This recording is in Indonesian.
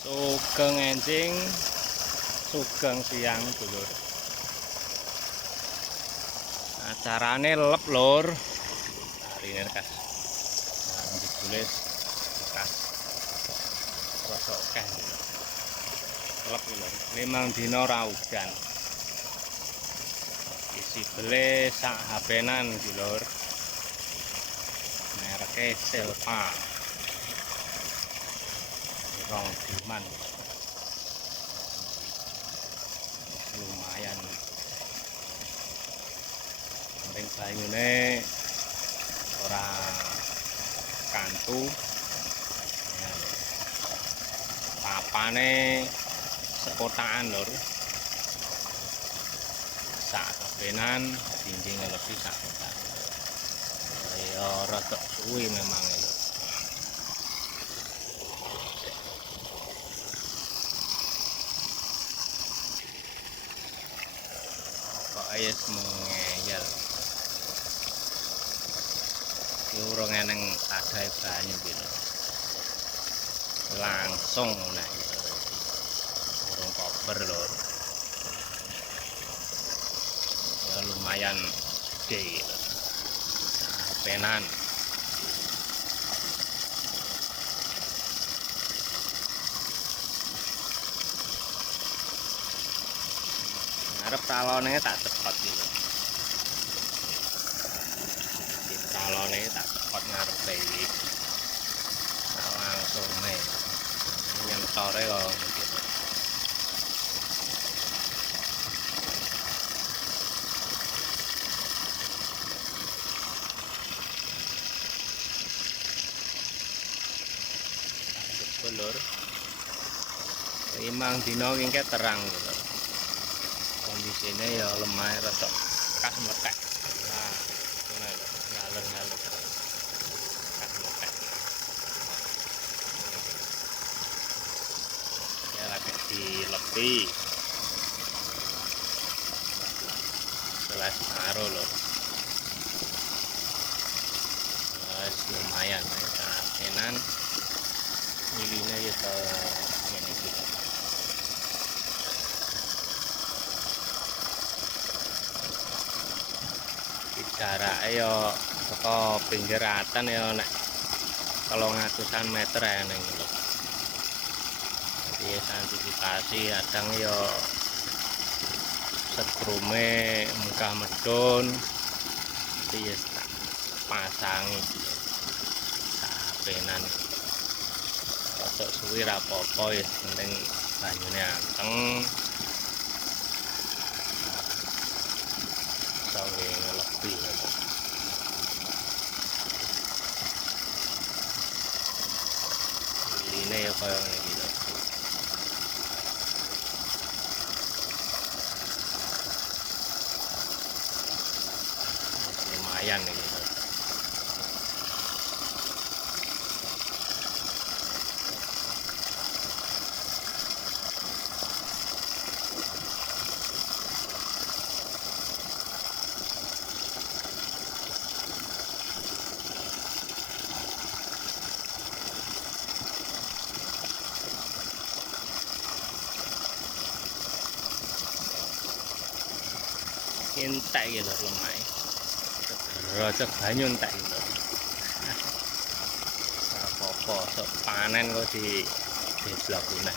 Sugeng enjing, sugeng siang dulur. Acarane lep lur. Hari ini kas ditulis kas rasa akeh. Lep lur. 5 dina ra udan. Isi bele sak hapenan dulur. Mereke Selpa. Rong diman lumayan penting banyune ora kantu ya. Papane sekotaan lur sak kebenan dindingnya lebih sak kotak ya rada suwi memang lur. Ayes mengeyel urung eneng adae banyu gitu langsung nah urung kober lur ya lumayan gede gitu. Penan ngarep talone tak cepot gitu. Talone tak cepot ngarepe iki. Langsung nyentore kok gitu. Lur. 5 dina iki terang gitu. Kondisinya ya lemah rada kas meletek. Nah, ngene lho, ngalur-ngalur. Kas meletek. Ya lagi dilepi. Selas karo lho. Wes lumayan ya, enan. Miline ya to ngene iki. Jarake yo saka pinggir atan yo nek 300-an meter ya ning lho. Jadi antisipasi kadang yo setrume muka medun iki tak pasangi sapenan rada suwi ra apa-apa ya penting banyune anteng. Lebih ini ya kayak gitu lumayan gitu. Entek gitu lemah rada banyu entek gitu apa-apa sok panen kok di blok ini